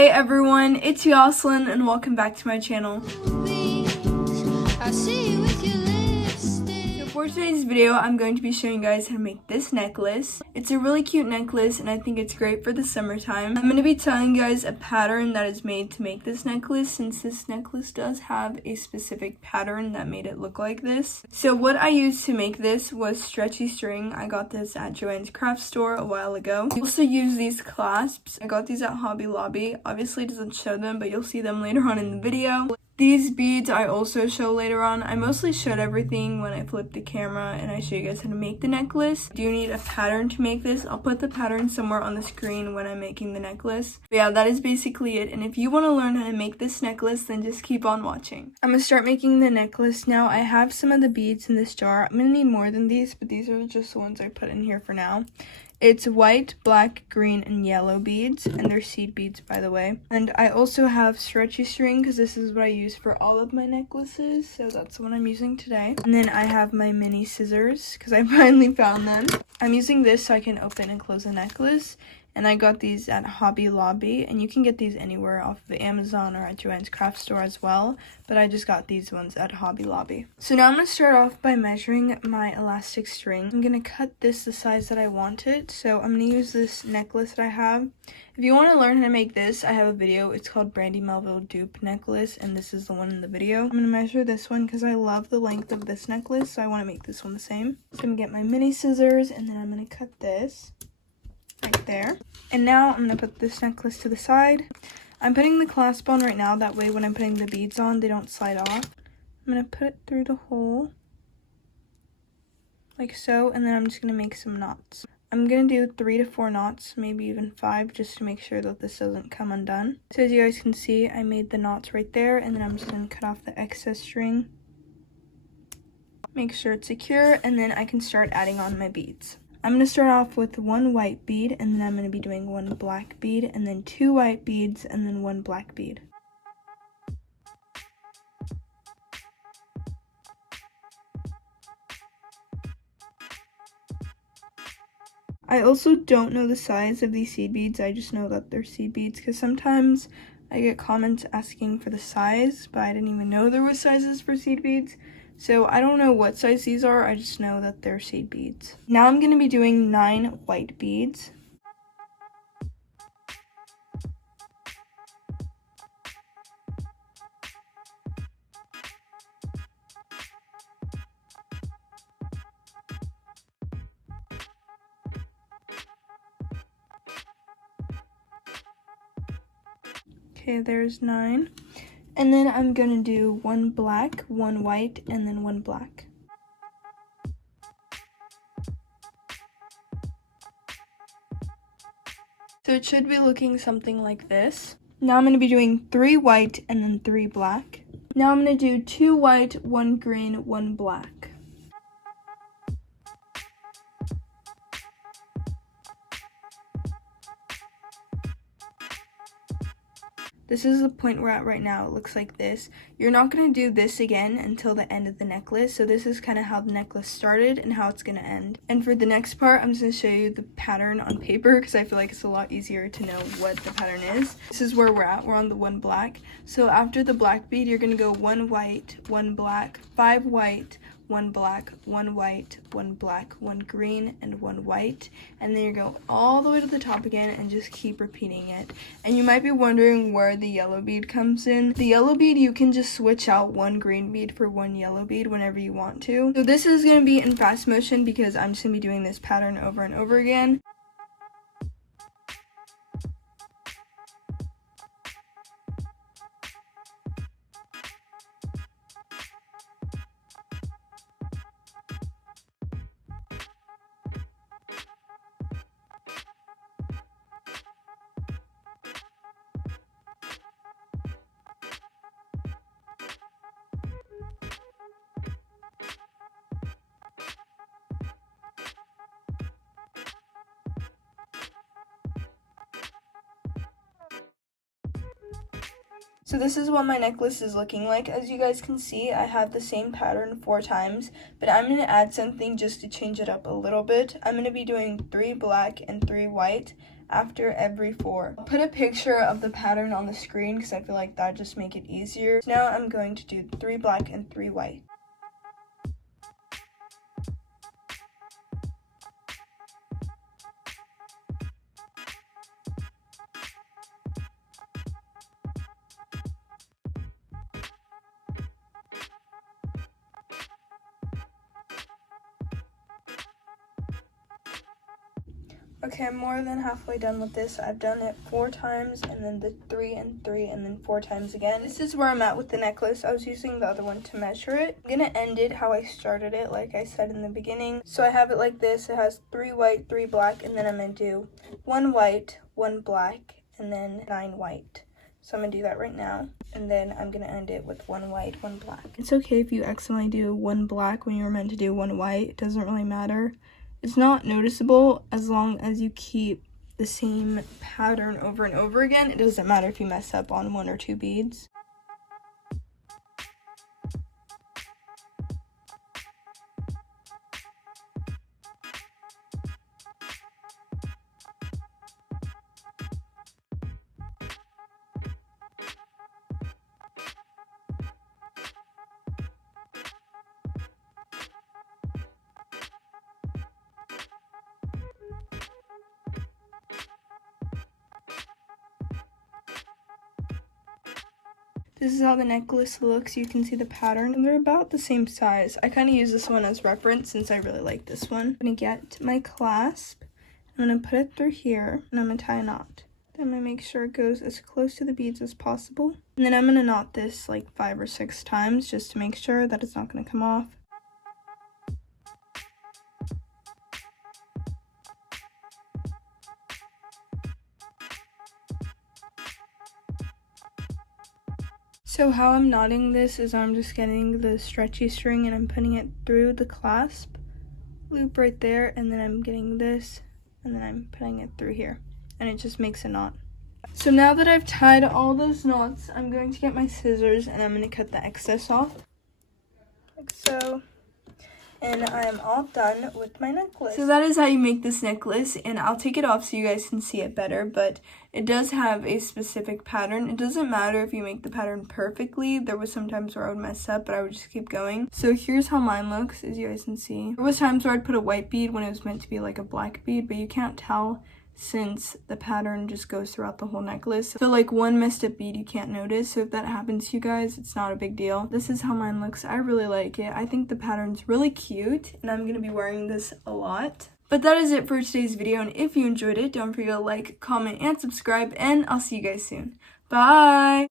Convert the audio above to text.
Hey everyone, it's Yoslin and welcome back to my channel. So for today's video, I'm going to be showing you guys how to make this necklace. It's a really cute necklace and I think it's great for the summertime. I'm going to be telling you guys a pattern that is made to make this necklace, since this necklace does have a specific pattern that made it look like this. So what I used to make this was stretchy string. I got this at Joann's craft store a while ago. I also use these clasps. I got these at Hobby Lobby. Obviously it doesn't show them, but you'll see them later on in the video. These beads I also show later on. I mostly showed everything when I flipped the camera and I show you guys how to make the necklace. Do you need a pattern to make this? I'll put the pattern somewhere on the screen when I'm making the necklace. But yeah, that is basically it. And if you want to learn how to make this necklace, then just keep on watching. I'm going to start making the necklace now. I have some of the beads in this jar. I'm going to need more than these, but these are just the ones I put in here for now. It's white, black, green, and yellow beads, and they're seed beads, by the way. And I also have stretchy string because this is what I use for all of my necklaces, so that's what I'm using today. And then I have my mini scissors because I finally found them. I'm using this so I can open and close a necklace. And I got these at Hobby Lobby, and you can get these anywhere off of Amazon or at Joann's craft store as well, but I just got these ones at Hobby Lobby. So now I'm going to start off by measuring my elastic string. I'm going to cut this the size that I want it, so I'm going to use this necklace that I have. If you want to learn how to make this, I have a video. It's called Brandy Melville Dupe Necklace, and this is the one in the video. I'm going to measure this one because I love the length of this necklace, so I want to make this one the same. So I'm going to get my mini scissors, and then I'm going to cut this right there. And now I'm going to put this necklace to the side. I'm putting the clasp on right now, that way when I'm putting the beads on, they don't slide off. I'm going to put it through the hole, like so, and then I'm just going to make some knots. I'm going to do 3 to 4 knots, maybe even 5, just to make sure that this doesn't come undone. So as you guys can see, I made the knots right there, and then I'm just going to cut off the excess string. Make sure it's secure, and then I can start adding on my beads. I'm going to start off with 1 white bead, and then I'm going to be doing 1 black bead, and then 2 white beads, and then 1 black bead. I also don't know the size of these seed beads, I just know that they're seed beads, because sometimes I get comments asking for the size, but I didn't even know there were sizes for seed beads. So I don't know what size these are, I just know that they're seed beads. Now I'm going to be doing 9 white beads. Okay, there's 9. And then I'm going to do 1 black, 1 white, and then 1 black. So it should be looking something like this. Now I'm going to be doing 3 white and then 3 black. Now I'm going to do 2 white, 1 green, 1 black. This is the point we're at right now. It looks like this. You're not going to do this again until the end of the necklace. So this is kind of how the necklace started and how it's going to end. And for the next part, I'm just going to show you the pattern on paper because I feel like it's a lot easier to know what the pattern is. This is where we're at. We're on the 1 black. So after the black bead, you're going to go 1 white, 1 black, 5 white, 1 black, 1 white, 1 black, 1 green, and 1 white. And then you go all the way to the top again and just keep repeating it. And you might be wondering where the yellow bead comes in. The yellow bead, you can just switch out 1 green bead for 1 yellow bead whenever you want to. So this is going to be in fast motion because I'm just going to be doing this pattern over and over again. So this is what my necklace is looking like. As you guys can see, I have the same pattern 4 times, but I'm going to add something just to change it up a little bit. I'm going to be doing 3 black and 3 white. after every 4. I'll put a picture of the pattern on the screen because I feel like that just make it easier. So now I'm going to do 3 black and 3 white. Okay, I'm more than halfway done with this. I've done it 4 times, and then the 3 and 3, and then 4 times again. This is where I'm at with the necklace. I was using the other one to measure it. I'm gonna end it how I started it, like I said in the beginning. So I have it like this. It has 3 white, 3 black, and then I'm gonna do 1 white, 1 black, and then 9 white. So I'm gonna do that right now, and then I'm gonna end it with 1 white, 1 black. It's okay if you accidentally do 1 black when you were meant to do 1 white. It doesn't really matter. It's not noticeable as long as you keep the same pattern over and over again. It doesn't matter if you mess up on 1 or 2 beads. This is how the necklace looks. You can see the pattern, and they're about the same size. I kind of use this one as reference since I really like this one. I'm going to get my clasp. I'm going to put it through here, and I'm going to tie a knot. Then I'm going to make sure it goes as close to the beads as possible. And then I'm going to knot this like 5 or 6 times just to make sure that it's not going to come off. So how I'm knotting this is I'm just getting the stretchy string and I'm putting it through the clasp loop right there, and then I'm getting this and then I'm putting it through here, and it just makes a knot. So now that I've tied all those knots, I'm going to get my scissors and I'm going to cut the excess off like so. And I am all done with my necklace. So that is how you make this necklace, and I'll take it off so you guys can see it better, but it does have a specific pattern. It doesn't matter if you make the pattern perfectly. There was some times where I would mess up, but I would just keep going. So here's how mine looks, as you guys can see. There was times where I'd put a white bead when it was meant to be like a black bead, but you can't tell since the pattern just goes throughout the whole necklace. So like one messed up bead you can't notice, so if that happens to you guys, it's not a big deal. This is how mine looks. I really like it. I think the pattern's really cute, and I'm gonna be wearing this a lot. But that is it for today's video, and if you enjoyed it, don't forget to like, comment, and subscribe, and I'll see you guys soon. Bye!